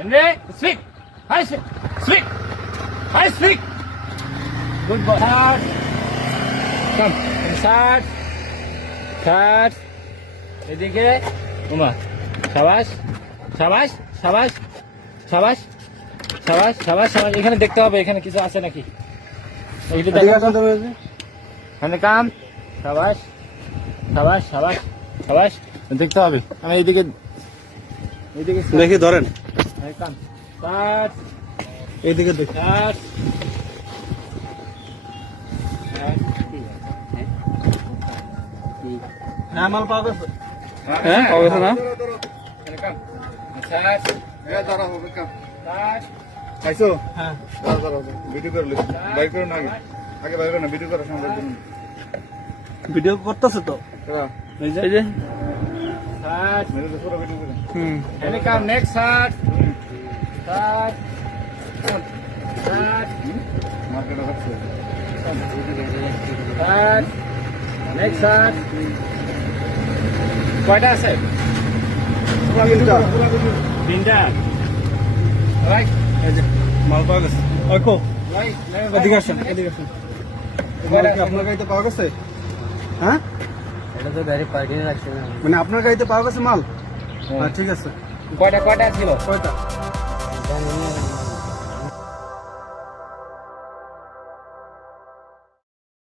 Henry, speak. Hi, speak. Speak. Hi, speak. Good boy. Start. Come. Start. Start. এদিকে উমা সাবাস সাবাস সাবাস সাবাস সাবাস সাবাস সাবাস এখানে দেখতে হবে এখানে কিছু আছে নাকি এখানে কাম সাবাস সাবাস সাবাস সাবাস দেখতে হবে আমি এইদিকে দেখি ধরেন কাম স্টার্ট এইদিকে দেখি স্টার্ট হ্যাঁ মাল পাওয়া গেছে হ্যাঁ পাওয়া গেছে না এখানে কাম স্টার্ট স্টার্ট খাইছো হ্যাঁ ভিডিও করে বাইর করো না আগে বাইর করো না ভিডিও করার সময় ভিডিও করতেছে তো এই যে স্টার্ট পুরো ভিডিও করে এখানে কাম নেক্সট স্টার্ট স্টার্ট স্টার্ট মার্কেটে রাখছো স্টার্ট নেক্সট স্টার্ট কয়টা আছে তিনটা রাইট এই যে মাল পাওয়া গেছে ওইকো রাইট এদিকে আসেন এদিকে আসেন মাল কি আপনার গাড়িতে পাওয়া গেছে হ্যাঁ এটা তো গাড়ি পার্কিং রাখছে না মানে আপনার গাড়িতে পাওয়া গেছে মাল হ্যাঁ ঠিক আছে কয়টা ছিল কয়টা জানি না